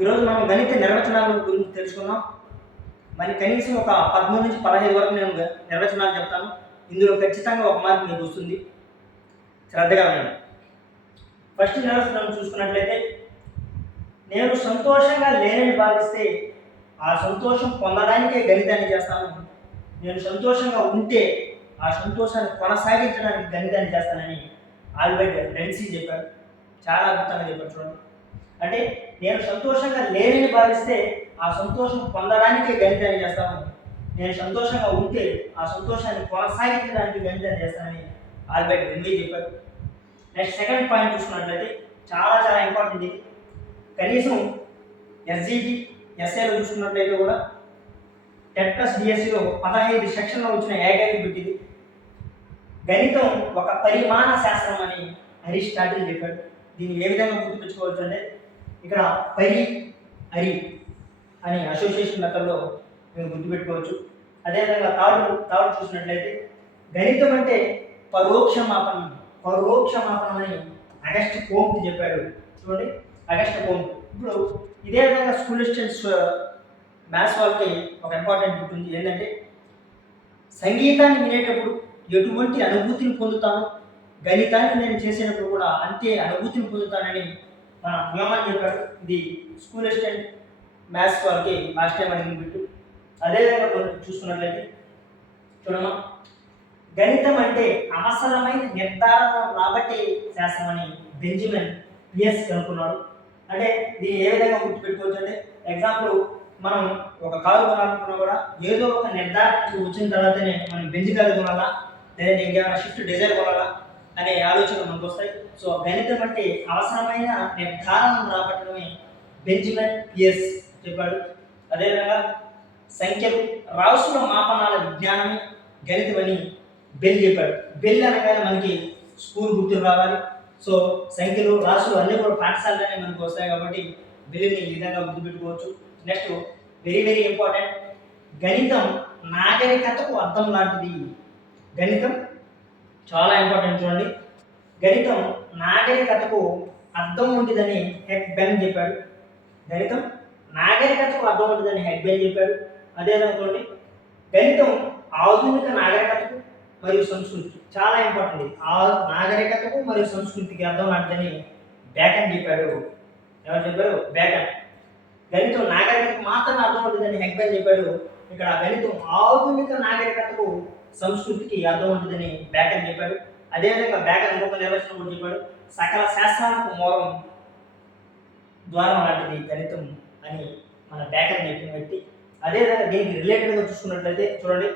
ఈరోజు మనం గణిత నిర్వచనాల గురించి తెలుసుకుందాం. మరి కనీసం ఒక 13 నుంచి 15 వరకు నేను నిర్వచనాలు చెప్తాను. ఇందులో ఖచ్చితంగా ఒక మార్క్ మీకు వస్తుంది. శ్రద్ధగా వినండి. ఫస్ట్ నిర్వచనం చూసుకున్నట్లయితే, నేను సంతోషంగా లేనని భావిస్తే ఆ సంతోషం పొందడానికే గణితాన్ని చేస్తాను. నేను సంతోషంగా ఉంటే ఆ సంతోషాన్ని కొనసాగించడానికి గణితాన్ని చేస్తానని ఆల్బర్ట్ ఐన్స్టీన్ చెప్పారు. చాలా అద్భుతంగా చెప్పారు. చూడండి, అంటే నేను సంతోషంగా లేనని భావిస్తే ఆ సంతోషం పొందడానికే గణితాన్ని చేస్తాను. నేను సంతోషంగా ఉంటే ఆ సంతోషాన్ని కొనసాగించడానికి గణితాన్ని చేస్తానని ఆల్బర్ట్ ఐన్స్టీన్ చెప్పారు. నెక్స్ట్ సెకండ్ పాయింట్ చూసుకున్నట్లయితే చాలా చాలా ఇంపార్టెంట్ ఇది. కనీసం ఎస్జిటి ఎస్ఏలో చూసుకున్నట్లయితే కూడా టెట్ ప్లస్ డిఎస్సిలో 15 సెక్షన్లో వచ్చిన ఏకైక బిట్టిది. గణితం ఒక పరిమాణ శాస్త్రం అని అరిస్టాటిల్ చెప్పాడు. దీన్ని ఏ విధంగా గుర్తుపెట్టుకోవచ్చు అంటే, ఇక్కడ పరి అరి అని అసోసియేషన్ మెథడ్లో మీరు గుర్తుపెట్టుకోవచ్చు. అదేవిధంగా థర్డ్ చూసినట్లయితే, గణితం అంటే పరోక్ష మాపనం అని అగస్ట్ కోమ్ట్ చెప్పాడు. చూడండి, అగస్ట్ కోమ్ట్. ఇప్పుడు ఇదే విధంగా స్కూల్ స్టూడెంట్స్ మ్యాథ్స్ వాళ్ళకి ఒక ఇంపార్టెంట్ బిట్ ఉంది. ఏంటంటే, సంగీతాన్ని వినేటప్పుడు ఎటువంటి అనుభూతిని పొందుతాను, గణితాన్ని నేను చేసేటప్పుడు కూడా అంతే అనుభూతిని పొందుతానని మన న్యూమన్ చెప్పాడు. ఇది స్కూల్ అసిస్టెంట్ మ్యాథ్స్ వాళ్ళకి లాస్ట్ టైం అడిగిన బిట్టు. అదేవిధంగా చూసుకున్నట్లయితే చూడమ్మా, గణితం అంటే అవసరమైన నిర్ధారణ రాబట్టే శాస్త్రం అని బెంజమిన్ పియర్స్ కనుక్కున్నాడు. అంటే దీన్ని ఏ విధంగా గుర్తుపెట్టుకోవచ్చు అంటే, ఎగ్జాంపుల్ మనం ఒక కారు కొనాలనుకున్నా కూడా ఏదో ఒక నిర్ధారణ వచ్చిన తర్వాతనే మనం బెంజ్ కారు కొనాలా, లేదంటే ఇంకేమైనా షిఫ్ట్ డిజైర్ కొనాలా అనే ఆలోచనలు మనకు వస్తాయి. సో గణితం అంటే అవసరమైన నిర్ధారణ రాబట్టడమే బెంజమిన్ పియర్స్ చెప్పాడు. అదేవిధంగా సంఖ్యలు రాసుల మాపనాల విజ్ఞానమే గణితం అని బెల్ చెప్పాడు. బెల్ అనగానే మనకి స్కూల్ గుర్తులు రావాలి. సో సంఖ్యలు రాసులు అన్నీ కూడా పాఠశాలలోనే మనకు వస్తాయి కాబట్టి బెల్ని ఈ విధంగా గుర్తుపెట్టుకోవచ్చు. నెక్స్ట్ వెరీ వెరీ ఇంపార్టెంట్, గణితం నాగరికతకు అర్థం లాంటిది. గణితం చాలా ఇంపార్టెంట్. చూడండి, గణితం నాగరికతకు అర్థం ఉంటుందని హెగ్బెన్ చెప్పాడు. గణితం నాగరికతకు అర్థం ఉంటుందని హెగ్బెన్ చెప్పాడు. అదేవిధంగా చూడండి, గణితం ఆధునిక నాగరికతకు మరియు సంస్కృతికి చాలా ఇంపార్టెంట్. ఆ నాగరికతకు మరియు సంస్కృతికి అర్థం లాంటిదని బేకన్ చెప్పాడు. ఎవరు చెప్పారు? బేకన్. గణితం నాగరికతకు మాత్రమే అర్థం ఉంటుందని హెగ్బెన్ చెప్పాడు. ఇక్కడ గణితం ఆధునిక నాగరికతకు సంస్కృతికి అర్థం ఉంటుందని బేకన్ చెప్పాడు. అదేవిధంగా బేకన్ ఇంకొక నిర్వచనం కూడా చెప్పాడు, సకల శాస్త్రాలకు మూలం ద్వారం లాంటిది గణితం అని మన బేకన్ చెప్పిన వ్యక్తి. అదేవిధంగా దీనికి రిలేటెడ్గా చూసుకున్నట్లయితే చూడండి,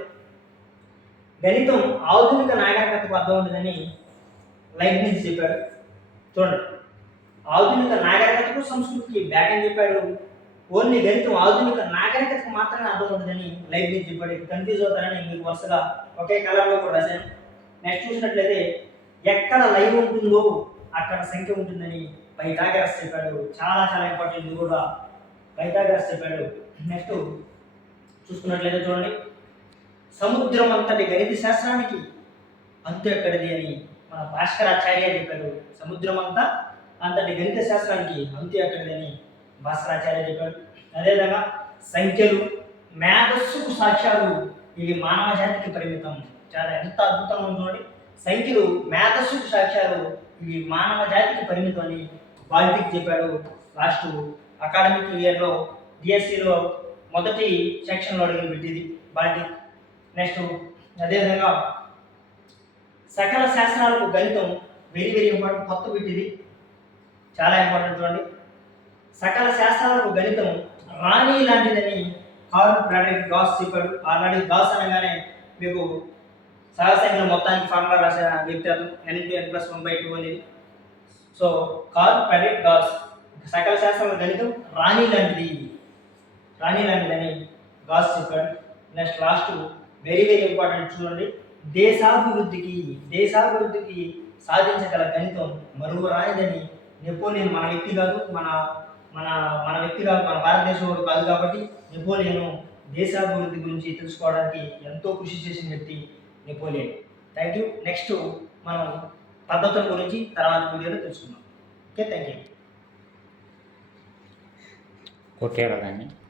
గణితం ఆధునిక నాగరికతకు అర్థం ఉంటుందని లైబ్నిజ్ చెప్పాడు. చూడండి, ఆధునిక నాగరికతకు సంస్కృతికి బేకన్ చెప్పాడు. ఓన్లీ గణితం ఆధునిక నాగరికతకు మాత్రమే అర్థం ఉంటుందని లైబ్నిజ్ చెప్పాడు. కన్ఫ్యూజ్ అవుతారని మీకు వరుసగా ఒకే కలర్లో కూడా రాశాను. నెక్స్ట్ చూసినట్లయితే, ఎక్కడ లైవ్ ఉంటుందో అక్కడ సంఖ్య ఉంటుందని పైథాగరస్ చెప్పాడు. చాలా చాలా ఇంపార్టెంట్, ఇది కూడా పైథాగరస్ చెప్పాడు. నెక్స్ట్ చూసుకున్నట్లయితే చూడండి, సముద్రం అంతటి గణిత శాస్త్రానికి అంతు ఎక్కడిది అని మన భాస్కరాచార్య చెప్పాడు. సముద్రం అంతటి గణిత శాస్త్రానికి అంతు ఎక్కడిది అని భాస్కరాచార్య చెప్పాడు. అదేవిధంగా సంఖ్యలు మేధస్సుకు సాక్ష్యాలు, ఇవి మానవ జాతికి పరిమితం. చాలా ఎంత అద్భుతంగా చూడండి, సంఖ్యలు మేధస్సుకు సాక్ష్యాలు, ఇవి మానవ జాతికి పరిమితం అని బాల్టిక్ చెప్పాడు. లాస్ట్ అకాడమిక్ ఇయర్లో డిఎస్సిలో మొదటి సెక్షన్లో అడిగిన బిట్టిది బాల్టిక్. నెక్స్ట్ అదేవిధంగా సకల శాస్త్రాలకు గణితం వెరీ వెరీ ఇంపార్టెంట్, కొత్త బిట్టిది, చాలా ఇంపార్టెంట్. చూడండి, సకల శాస్త్రాలకు గణితం రాణి లాంటిదని కార్ల్ ఫ్రెడరిక్ గాస్ చెప్పాడు. ఆల్రెడీ గాస్ అనగానే మీకు సహసంఖ్యల మొత్తానికి ఫార్ములా రాసిన వ్యక్తి అతను, n+1/2 అనేది. సో కార్ల్ ఫ్రెడరిక్ గాస్ సకల శాస్త్రాల గణితం రాణి లాంటిదని గాస్ చెప్పాడు. Next last very very important చూడండి, దేశాభివృద్ధికి సాధించగల గణితం మరువరానిదని నెపోలియన్, మన వ్యక్తి కాదు, మన వ్యక్తి కాదు, మన భారతదేశంలో కాదు కాబట్టి నెపోలియన్ దేశాభివృద్ధి గురించి తెలుసుకోవడానికి ఎంతో కృషి చేసిన వ్యక్తి నెపోలియన్. Thank you. నెక్స్ట్ మనం పద్ధతుల గురించి తర్వాత వీడియోలో తెలుసుకుందాం. Okay, thank you. కొట్టారా దాన్ని?